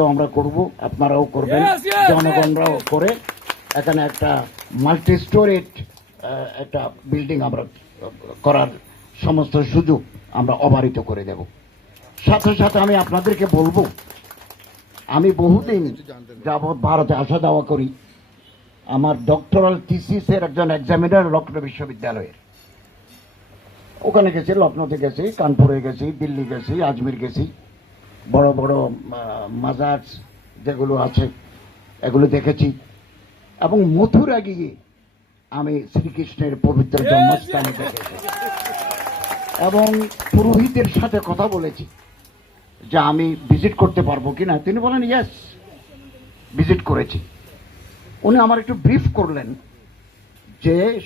আমরা করব আপনারাও করবেন জনগণরাও. করে। এখানে একটা মাল্টি স্টোরেজ একটা বিল্ডিং আমরা করার সমস্ত সুযোগ আমরা অবারিত করে দেব। সাথে সাথে আমি আপনাদেরকে বলব আমি বহুদিন যাবৎ ভারতে আসা যাওয়া করি। আমার ডক্টরাল থিসিসের একজন এক্সামিনার লখনৌ বিশ্ববিদ্যালয়ের। ওখানে গেছি লখনৌতে গেছি কানপুরে গেছি দিল্লি গেছি আজমির গেছি। বড় বড় মাজার যেগুলো আছে এগুলো দেখেছি। এবং মথুরা গিয়ে আমি শ্রীকৃষ্ণের পবিত্র জন্মস্থানে দেখেছি। এবং পুরোহিতের সাথে কথা বলেছি যে আমি ভিজিট করতে পারব কিনা। তিনি বলেন ইয়েস ভিজিট করেছি। উনি আমার একটু ব্রিফ করলেন যে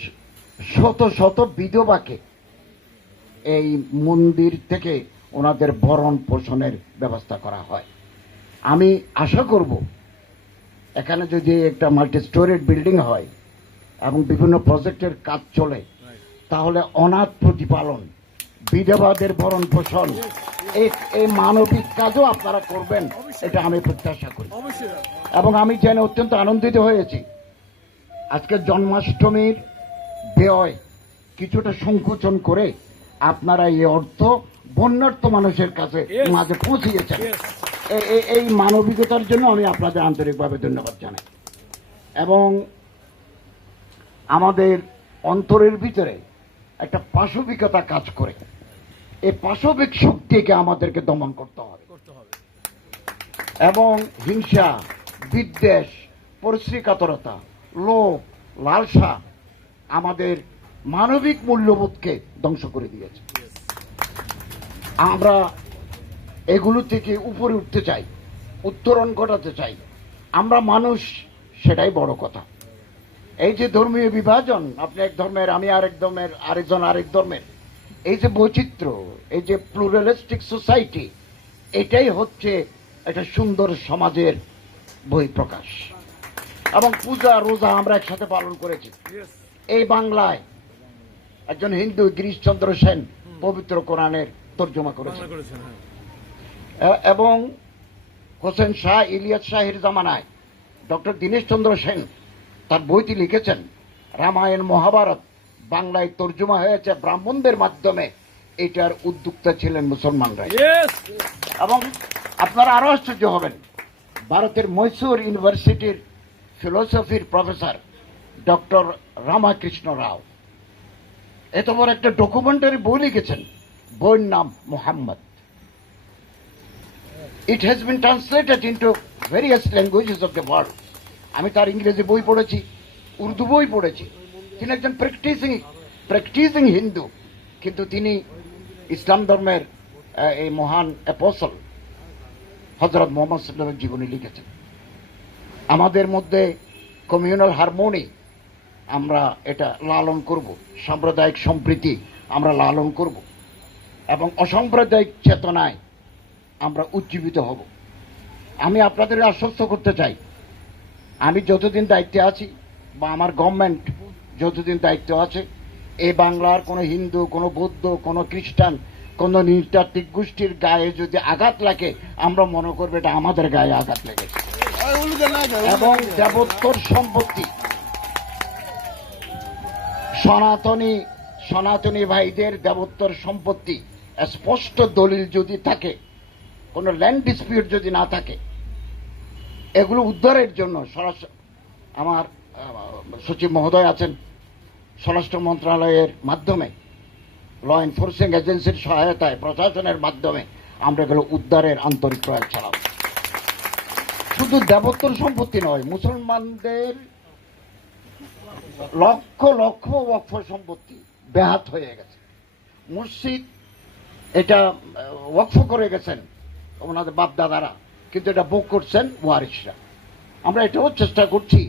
শত শত বিধবাকে এই মন্দির থেকে ওনাদের ভরণ পোষণের ব্যবস্থা করা হয়। আমি আশা করব, এখানে যদি একটা মাল্টি স্টোরেড বিল্ডিং হয় এবং বিভিন্ন প্রজেক্টের কাজ চলে, তাহলে অনাথ প্রতিপালন, বিধবাদের ভরণ পোষণ, এই মানবিক কাজও আপনারা করবেন, এটা আমি প্রত্যাশা করি। এবং আমি জেনে অত্যন্ত আনন্দিত হয়েছি, আজকে জন্মাষ্টমীর ব্যয় কিছুটা সংকোচন করে আপনারা এই অর্থ বন্যার্থ মানুষের কাছে মাঝে পৌঁছিয়েছেন। এই মানবিকতার জন্য আমি আপনাদের আন্তরিকভাবে ধন্যবাদ জানাই। এবং আমাদের অন্তরের ভিতরে একটা পাশবিকতা কাজ করে। এই পাশবিক শক্তিকে আমাদেরকে দমন করতে হবে। করতে হবে। এবং হিংসা বিদ্বেষ পরিশ্রীকাতরতা লোভ লালসা আমাদের মানবিক মূল্যবোধকে ধ্বংস করে দিয়েছে। আমরা এগুলো থেকে উপরে উঠতে চাই উত্তরণ ঘটাতে চাই। আমরা মানুষ সেটাই বড় কথা। এই যে ধর্মীয় বিভাজন আপনি এক ধর্মের আমি আরেক ধর্মের আরেকজন আরেক ধর্মের এই যে বৈচিত্র্য এই যে প্লুরালিস্টিক সোসাইটি এটাই হচ্ছে একটা সুন্দর সমাজের বহিঃপ্রকাশ। এবং পূজা রোজা আমরা একসাথে পালন করেছি। এই বাংলায় একজন হিন্দু গিরিশচন্দ্র সেন পবিত্র কোরআনের তর্জমা করেছেন। হ্যাঁ। এবং হোসেন শাহ ইলিয়াস শাহের জামানায় ডক্টর দীনেশ চন্দ্র সেন তার বইটি লিখেছেন রামায়ণ মহাভারত বাংলায় তর্জমা হয়েছে ব্রাহ্মণদের মাধ্যমে। এটার উদ্যোক্তা ছিলেন মুসলমানরা। এবং আপনারা আরও আশ্চর্য হবেন ভারতের মৈসুর ইউনিভার্সিটির ফিলোসফির প্রফেসর ডক্টর রামাকৃষ্ণ রাও এত বড় একটা ডকুমেন্টারি বই লিখেছেন। বইয়ের নাম Mohammad. It has been translated into various languages of the world আমি তার ইংরেজি বই পড়েছি, উর্দু বই পড়েছি। তিনি একজন প্র্যাকটিসিং প্র্যাকটিসিং হিন্দু কিন্তু তিনি ইসলাম ধর্মের এই মহান অ্যাপসল হজরত মোহাম্মদ সাল্লামের জীবনী লিখেছেন। আমাদের মধ্যে কমিউনাল হারমোনি আমরা এটা লালন করব, সাম্প্রদায়িক সম্প্রীতি আমরা লালন করব। এবং অসাম্প্রদায়িক চেতনায় আমরা উজ্জীবিত হব। আমি আপনাদের আশ্বস্ত করতে চাই, আমি যতদিন দায়িত্বে আছি বা আমার গভর্নমেন্ট যতদিন দায়িত্ব আছে, এই বাংলার কোনো হিন্দু, কোনো বৌদ্ধ, কোনো খ্রিস্টান, কোনো নৃতাত্ত্বিক গোষ্ঠীর গায়ে যদি আঘাত লাগে, আমরা মনে করব এটা আমাদের গায়ে আঘাত লেগেছে। এবং দেবোত্তর সম্পত্তি, সনাতনী সনাতনী ভাইদের দেবোত্তর সম্পত্তি স্পষ্ট দলিল যদি থাকে, কোনো ল্যান্ড ডিসপিউট যদি না থাকে, এগুলো উদ্ধারের জন্য স্বরাষ্ট্র, আমার সচিব মহোদয় আছেন, স্বরাষ্ট্র মন্ত্রণালয়ের মাধ্যমে ল এনফোর্সিং এজেন্সির সহায়তায়, প্রশাসনের মাধ্যমে আমরা এগুলো উদ্ধারের আন্তরিক প্রয়াস চালাব। শুধু দেবোত্তর সম্পত্তি নয়, মুসলমানদের লক্ষ লক্ষ ওয়াকফ সম্পত্তি ব্যাহাত হয়ে গেছে। মসজিদ এটা ওয়াকফ করে গেছেন ওনাদের বাপ দাদারা কিন্তু এটা বুক করছেন ওয়ারিসরা আমরা এটাও চেষ্টা করছি,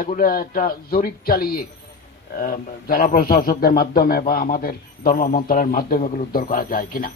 এগুলো একটা জরিপ চালিয়ে জেলা প্রশাসকদের মাধ্যমে বা আমাদের ধর্ম মন্ত্রণালয়ের মাধ্যমে এগুলো উদ্ধার করা যায় কিনা।